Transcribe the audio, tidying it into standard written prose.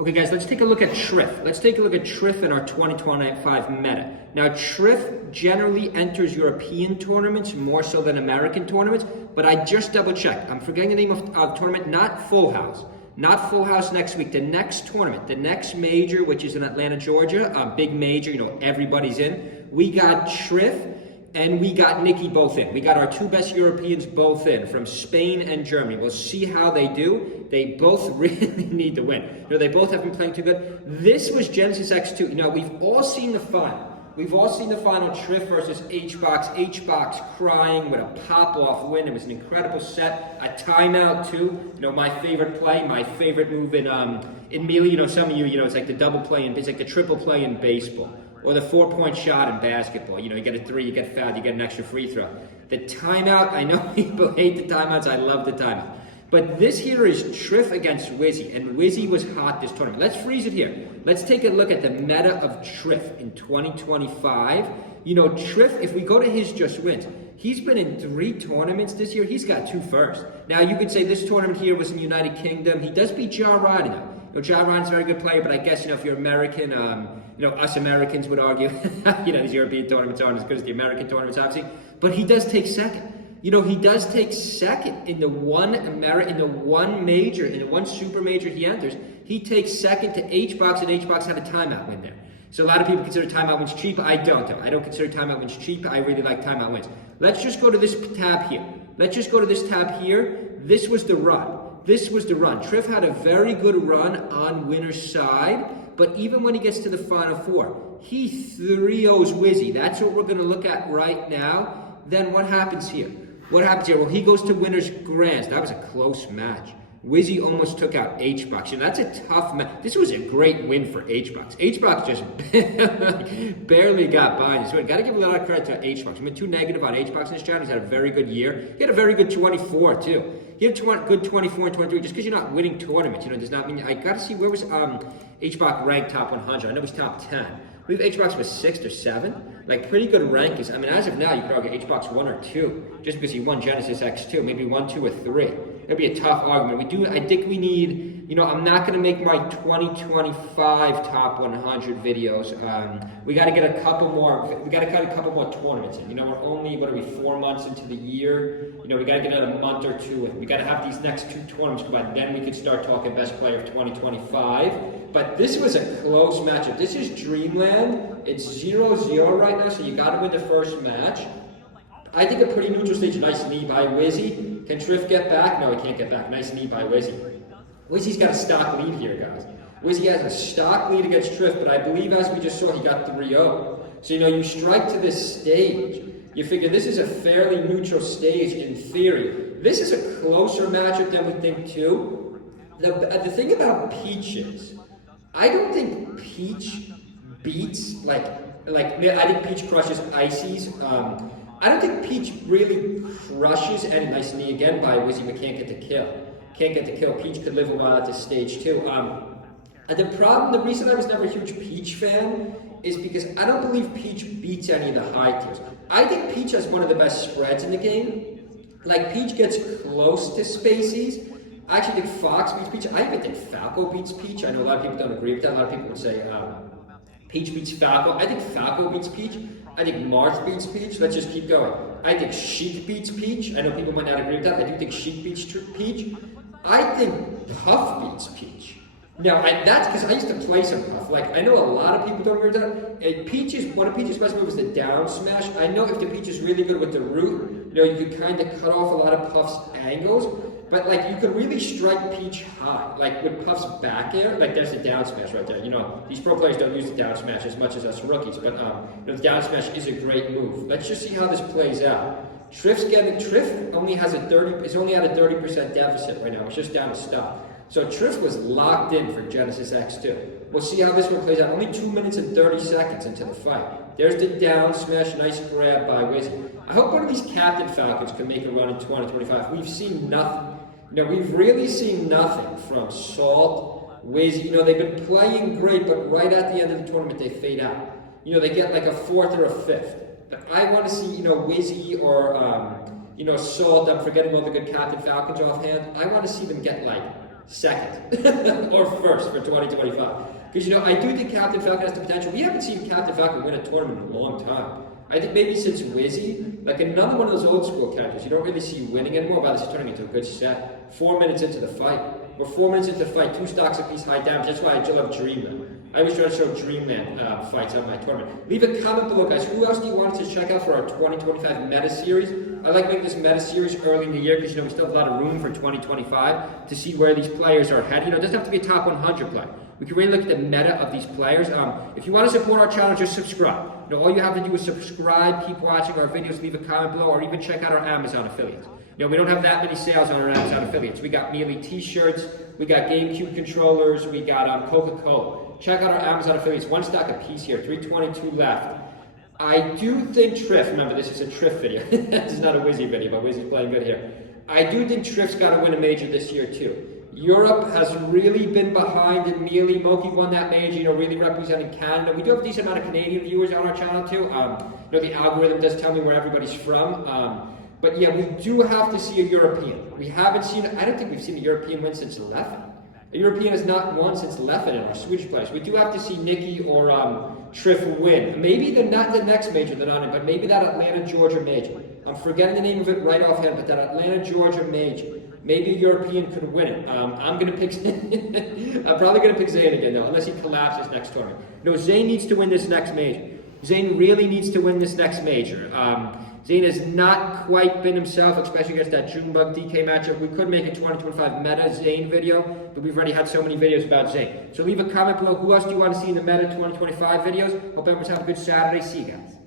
Okay guys, let's take a look at TRIF. Let's take a look at TRIF in our 2025 meta. Now TRIF generally enters European tournaments more so than American tournaments, but I just double checked. I'm forgetting the name of the tournament, not Full House. Not Full House next week. The next tournament, the next major, which is in Atlanta, Georgia, a big major, you know, everybody's in. We got TRIF and we got Nikki both in. We got our two best Europeans both in from Spain and Germany. We'll see how they do. They both really need to win. You know, they both have been playing too good. This was Genesis X2. You know, we've all seen the final. We've all seen the final TRIF versus HBox. HBox crying with a pop-off win. It was an incredible set. A timeout too. You know, my favorite play, my favorite move in Melee. You know, some of you, it's like the double play it's like the triple play in baseball. Or the 4-point shot in basketball. You know, you get a 3, you get fouled, you get an extra free throw. The timeout, I know people hate the timeouts. I love the timeout. But this here is TRIF against Wizzy, and Wizzy was hot this tournament. Let's freeze it here. Let's take a look at the meta of TRIF in 2025. You know, TRIF, if we go to his just wins, he's been in 3 tournaments this year. He's got 2 firsts. Now, you could say this tournament here was in the United Kingdom. He does beat Ja Rod now. You know, Ja Rod's a very good player, but I guess, you know, if you're American, you know, us Americans would argue, you know, these European tournaments aren't as good as the American tournaments, obviously. But he does take second. You know, he does take second in the one major, in the one super major he enters. He takes second to HBox, and HBox had a timeout win there. So a lot of people consider timeout wins cheap. I don't, though. I don't consider timeout wins cheap. I really like timeout wins. Let's just go to this tab here. Let's just go to this tab here. This was the run. This was the run. TRIF had a very good run on winner's side, but even when he gets to the Final Four, he 3-0s Wizzy. That's what we're going to look at right now. Then what happens here? What happens here? Well, he goes to winner's grands. That was a close match. Wizzy almost took out HBox. You know, that's a tough match. This was a great win for HBox. HBox just barely got by in this win. Got to give a lot of credit to HBox. I've been too negative on HBox in this channel. He's had a very good year. He had a very good 24 too. He had a good 24 and 23. Just because you're not winning tournaments, you know, does not mean. I got to see where was HBox ranked top 100. I know he's top 10. I believe HBox was 6th or 7th. Like, pretty good rankings. I mean, as of now, you could argue HBox 1 or 2, just because he won Genesis X2, maybe 1, 2, or 3. It'd be a tough argument. I think we need, you know, I'm not going to make my 2025 top 100 videos. We got to get a couple more, we got to cut a couple more tournaments in. You know, we're only, 4 months into the year. You know, we got to get another month or 2 in. We got to have these next 2 tournaments go by. Then we could start talking best player of 2025. But this was a close matchup. This is Dreamland. It's 0-0 right now, so you got to win the first match. I think a pretty neutral stage. Nice knee by Wizzy. Can TRIF get back? No, he can't get back. Nice knee by Wizzy. Wizzy's got a stock lead here, guys. Wizzy has a stock lead against TRIF, but I believe, as we just saw, he got 3-0. So, you know, you strike to this stage. You figure this is a fairly neutral stage in theory. This is a closer matchup than we think, too. The thing about Peach is, I don't think Peach beats, I think Peach crushes Icy's. I don't think Peach really crushes, and nice knee again by Wizzy, but can't get the kill. Can't get the kill. Peach could live a while at this stage too. And the reason I was never a huge Peach fan is because I don't believe Peach beats any of the high tiers. I think Peach has one of the best spreads in the game. Like, Peach gets close to Spaceys. I actually think Fox beats Peach. I even think Falco beats Peach. I know a lot of people don't agree with that. A lot of people would say Peach beats Falco. I think Falco beats Peach. I think Marth beats Peach. Let's just keep going. I think Sheik beats Peach. I know people might not agree with that. I do think Sheik beats Peach. I think Puff beats Peach. Now, that's because I used to play some Puff. Like, I know a lot of people don't agree with that. One of Peach's best moves was the down smash. I know if the Peach is really good with the root, you know, you could kind of cut off a lot of Puff's angles. But, like, you could really strike Peach high. Like, with Puff's back air, like, there's the down smash right there. You know, these pro players don't use the down smash as much as us rookies. But, you know, the down smash is a great move. Let's just see how this plays out. TRIF only has is only at a 30% deficit right now. It's just down to stop. So TRIF was locked in for Genesis X2. We'll see how this one plays out. Only 2 minutes and 30 seconds into the fight. There's the down smash, nice grab by Wizzy. I hope one of these Captain Falcons can make a run in 2025. We've seen nothing. You know, we've really seen nothing from Salt, Wizzy. You know, they've been playing great, but right at the end of the tournament, they fade out. You know, they get like a 4th or a 5th. But I want to see, you know, Wizzy or, you know, Salt. I'm forgetting all the good Captain Falcons offhand. I want to see them get like second or first for 2025. Because, I do think Captain Falcon has the potential. We haven't seen Captain Falcon win a tournament in a long time. I think maybe since Wizzy, like another one of those old school characters, you don't really see winning anymore. Wow, this is turning into a good set. 4 minutes into the fight. We're 4 minutes into the fight, 2 stocks apiece, high damage. That's why I do love Dreamland. I always try to show Dreamland fights on my tournament. Leave a comment below, guys. Who else do you want us to check out for our 2025 meta series? I like making this meta series early in the year because, we still have a lot of room for 2025 to see where these players are heading. It doesn't have to be a top 100 player. We can really look at the meta of these players. If you want to support our channel, just subscribe. All you have to do is subscribe, keep watching our videos, leave a comment below, or even check out our Amazon affiliates. We don't have that many sales on our Amazon affiliates. We got Melee t-shirts, we got GameCube controllers, we got Coca-Cola. Check out our Amazon affiliates. 1 stock a piece here, 322 left. I do think TRIF, remember this is a TRIF video. This is not a Wizzy video, but Wizzy's playing good here. I do think TRIF's got to win a major this year too. Europe has really been behind in Melee. Moki won that major, really representing Canada. We do have a decent amount of Canadian viewers on our channel too. The algorithm does tell me where everybody's from. But yeah, we do have to see a European. We haven't seen, I don't think we've seen a European win since Leffen. A European has not won since Leffen in our Swedish players. We do have to see Nikki or TRIF win. Maybe not the next major they're not in, but maybe that Atlanta, Georgia major. I'm forgetting the name of it right offhand, but that Atlanta, Georgia major. Maybe a European could win it. I'm going to pick I'm probably going to pick Zayn again, though, unless he collapses next tournament. No, Zayn needs to win this next major. Zayn really needs to win this next major. Zayn has not quite been himself, especially against that Junebug DK matchup. We could make a 2025 meta Zayn video, but we've already had so many videos about Zayn. So leave a comment below. Who else do you want to see in the meta 2025 videos? Hope everyone's having a good Saturday. See you guys.